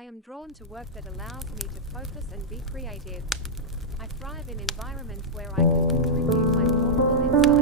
I am drawn to work that allows me to focus and be creative. I thrive in environments where I can contribute my thoughtful insights.